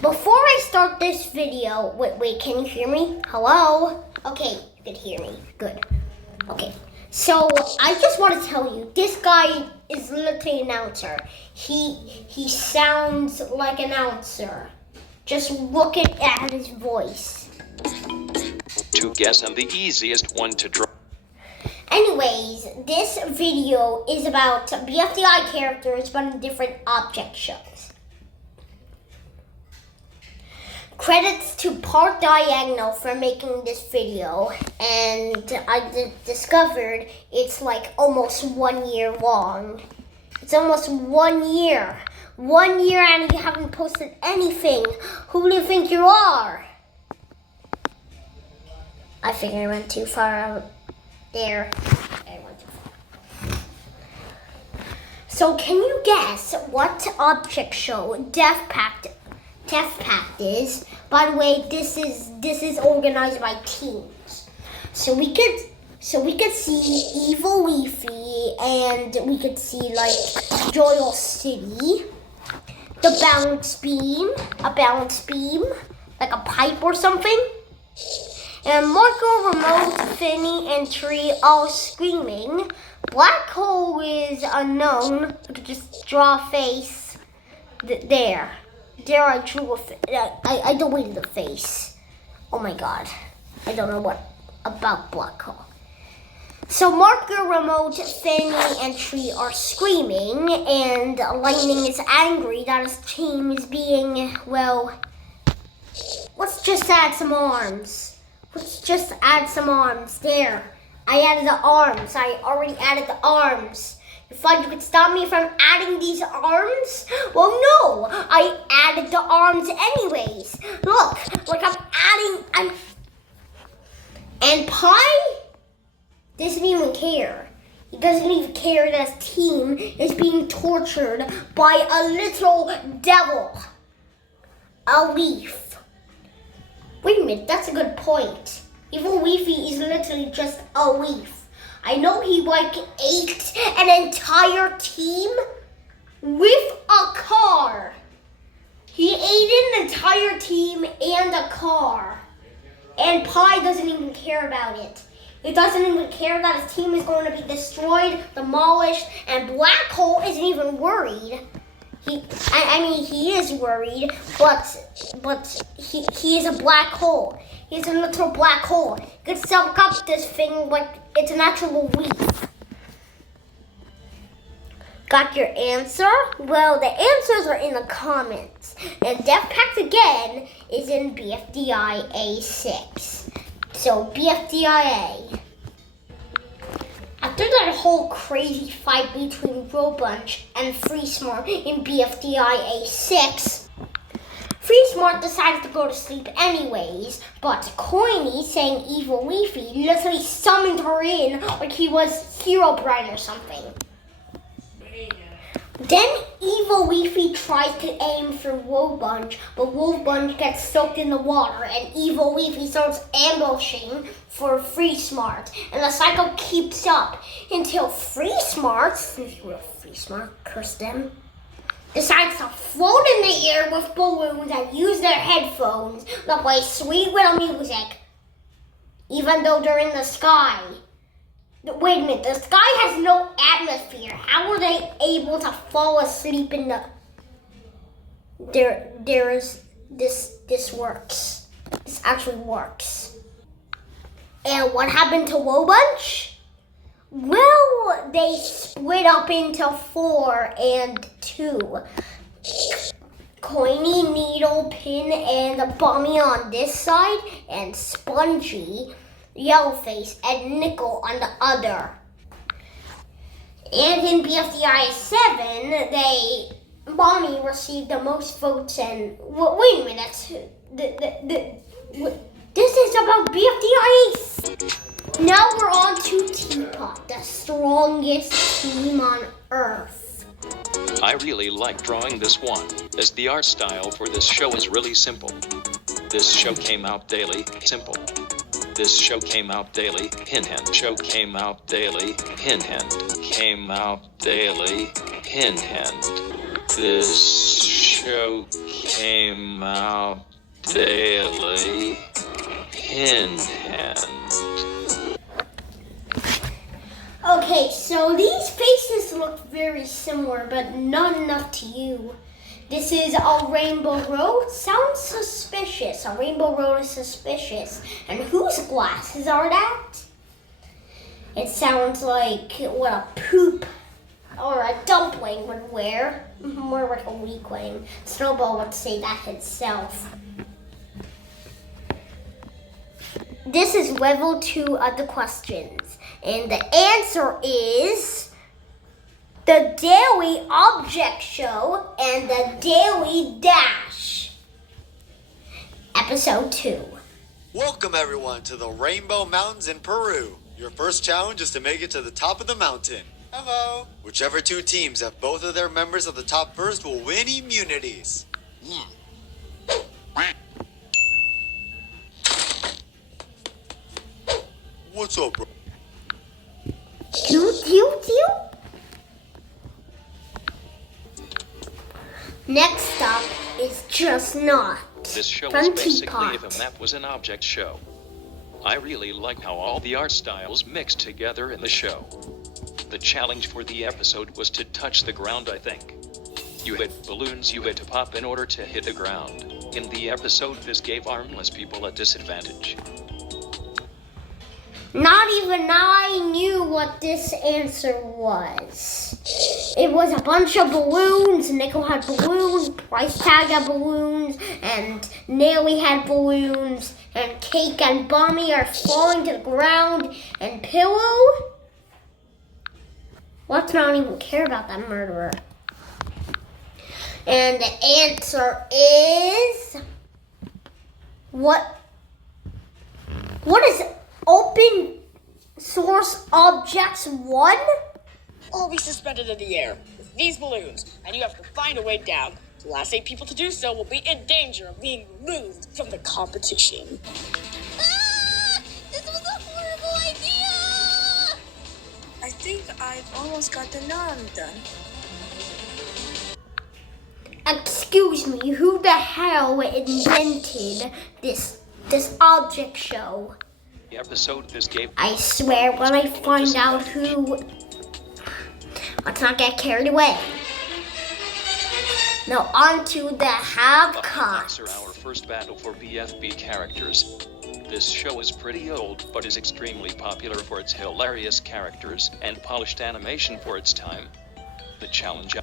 Before I start this video, wait, can you hear me? Hello? Okay, you can hear me. Good. Okay. So I just want to tell you, this guy is literally an announcer. He sounds like an announcer. Just look at his voice. To guess and the easiest one to draw. Anyways, this video is about BFDI characters but in different object shows. Credits to Park Diagonal for making this video, and I discovered it's like almost 1 year long. It's almost 1 year. 1 year and you haven't posted anything. Who do you think you are? I think I went too far out there. I went too far. So can you guess what object show Death Pact is? By the way, this is organized by teams. So we could see Evil Leafy, and we could see like Joyal City, the balance beam, like a pipe or something. And Marco, Remote, Finny, and Tree all screaming. Black Hole is unknown. We could just draw a face. There I drew a face. I deleted the face. Oh my god. I don't know what about Black Hole. So Marco, Remote, Finny, and Tree are screaming, and Lightning is angry that his team is being, well, let's just add some arms. There. I added the arms. I already added the arms. You thought you could stop me from adding these arms? Well, no. I added the arms anyways. Look, like And Pi doesn't even care. He doesn't even care that his team is being tortured by a little devil. A leaf. Wait a minute, that's a good point. Evil Leafy is literally just a leaf. I know he ate an entire team with a car. He ate an entire team and a car. And Pi doesn't even care about it. He doesn't even care that his team is going to be destroyed, demolished, and Black Hole isn't even worried. He is worried, but he is a black hole. He's a literal black hole. He could suck up this thing like it's an actual leaf. Got your answer? Well, the answers are in the comments. And Death Pact again is in BFDI A6. So BFDI A. After that whole crazy fight between Robunch and FreeSmart in BFDI A6, FreeSmart decided to go to sleep anyways, but Coiny, saying Evil Leafy, literally summoned her in like he was Herobrine or something. Then Evil Leafy tries to aim for Robunch, but Robunch gets soaked in the water, and Evil Leafy starts ambushing for FreeSmart, and the cycle keeps up until FreeSmart, curse them, decides to float in the air with balloons and use their headphones to play sweet little music, even though they're in the sky. Wait a minute, the sky has no atmosphere. How are they able to fall asleep in the... This works. This actually works. And what happened to Robunch? Well, they split up into 4 and 2. Coiny, Needle, Pin, and Bommy on this side, and Spongy, Yellowface, and Nickel on the other. And in BFDI 7, Bommy received the most votes, and wait a minute, this is about BFDI. Now we're on to Teapot, the strongest team on Earth. I really like drawing this one, as the art style for this show is really simple. This show came out daily, simple. This show came out daily, hint hint. Show came out daily, hint hint. Came out daily, hint hint. This show came out daily in hand. Okay, so these faces look very similar, but not enough to you. This is a Rainbow Road. Sounds suspicious. A Rainbow Road is suspicious. And whose glasses are that? It sounds like what a poop or a dumpling would wear. More like a weakling. Snowball would say that himself. This is level 2 of the questions. And the answer is the Daily Object Show and the Daily Dash. Episode 2. Welcome everyone to the Rainbow Mountains in Peru. Your first challenge is to make it to the top of the mountain. Hello. Whichever 2 teams have both of their members at the top first will win immunities. What's up, bro? Next up is Just Not. This show from is basically Teapot. if a map was an object show. I really like how all the art styles mixed together in the show. The challenge for the episode was to touch the ground, I think. You hit balloons you had to pop in order to hit the ground. In the episode, this gave armless people a disadvantage. Not even I knew what this answer was. It was a bunch of balloons. Nickel had balloons, Price Tag had balloons, and Nelly had balloons, and Cake and Bonnie are falling to the ground, and Pillow? Let's not even care about that murderer. And the answer is... What is Open Source Objects 1? All be suspended in the air with these balloons, and you have to find a way down. The last 8 people to do so will be in danger of being removed from the competition. Ah! This was a horrible idea! I think I've almost got the norm done. Excuse me, who the hell invented this object show? The episode, this gave... I swear when I find out who... Let's not get carried away. Now on to the Havcots. Answer our first battle for BFB characters. This show is pretty old, but is extremely popular for its hilarious characters and polished animation for its time. The challenge...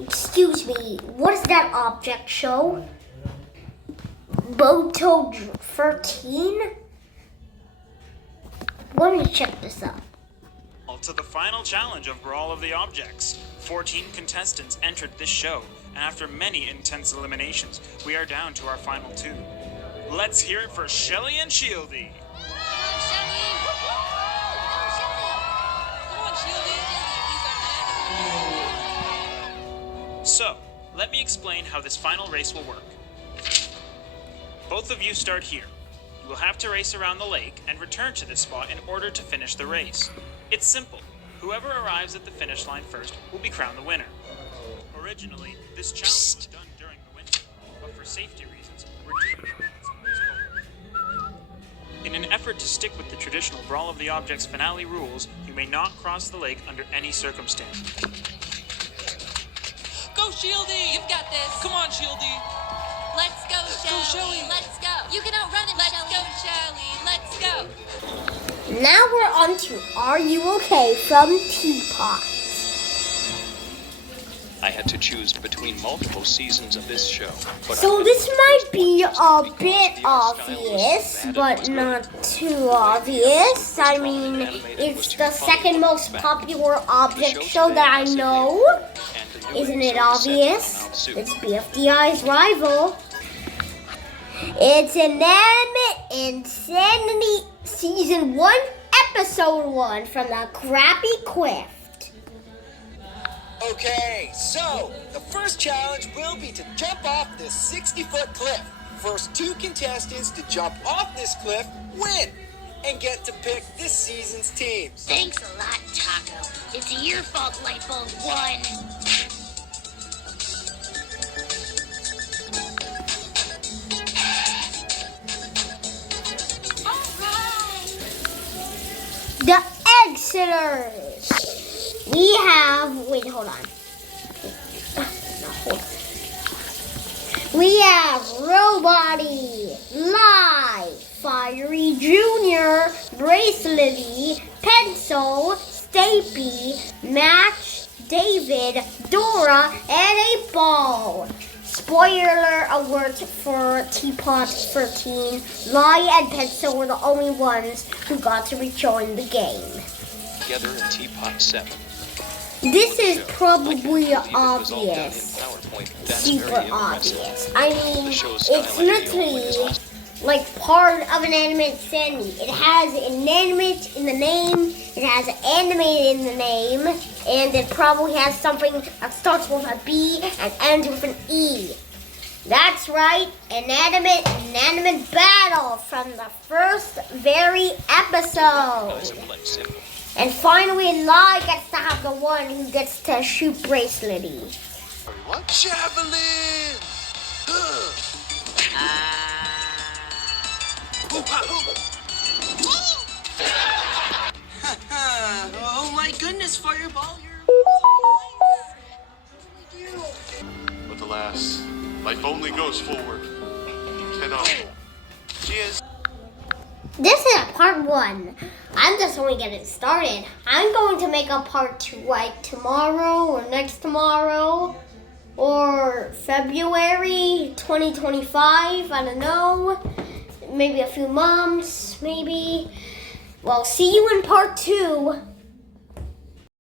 Excuse me, what is that object show? Boto 13? Let me check this out. To the final challenge of Brawl of the Objects. 14 contestants entered this show, and after many intense eliminations, we are down to our final 2. Let's hear it for Shelly and Shieldy. So, let me explain how this final race will work. Both of you start here. You will have to race around the lake and return to this spot in order to finish the race. It's simple. Whoever arrives at the finish line first will be crowned the winner. Originally, this challenge was done during the winter, but for safety reasons, we're doing it in an effort to stick with the traditional Brawl of the Objects finale rules, you may not cross the lake under any circumstance. Go, Shieldy! You've got this! Come on, Shieldy! Let's go, Shelly! Let's go! You can outrun it, Let's go, Shelly! Let's go! Now we're on to Are You Okay from Teapot. I had to choose between multiple seasons of this show. But So this might be a bit obvious, but not too obvious. I mean, it's the second most popular object show that I know. Isn't it obvious? It's BFDI's rival. It's Inanimate Insanity Season 1, Episode 1 from the Crappy Cliff. Okay, so the first challenge will be to jump off this 60-foot cliff. First 2 contestants to jump off this cliff win and get to pick this season's teams. Thanks a lot, Taco. It's your fault Lightbulb won. hold on. No, hold on. We have Robody, Live, Fiery Jr., Bracelety, Pencil, Stapy, Match, David, Dora, and 8-Ball. Spoiler alert for Teapot 13. Lie and Pencil were the only ones who got to rejoin the game. Together in Teapot 7. This is probably It was all done in obvious. PowerPoint. That's Super very impressive. obvious. I mean, The show's it's style idea literally is awesome. like part of an animated Sandy. It has inanimate in the name, it has animated in the name, and it probably has something that starts with a B and ends with an E. That's right, inanimate battle from the first very episode. Simple and simple. And finally, Lai gets to have the one who gets to shoot Bracelety. What? Javelin! Oh my goodness, Fireball, But alas, life only goes forward. Cannot. Cheers. This is part 1. I'm just only getting started. I'm going to make a part 2 like tomorrow or next tomorrow or February 2025. I don't know. Maybe a few months, maybe. Well, see you in part 2.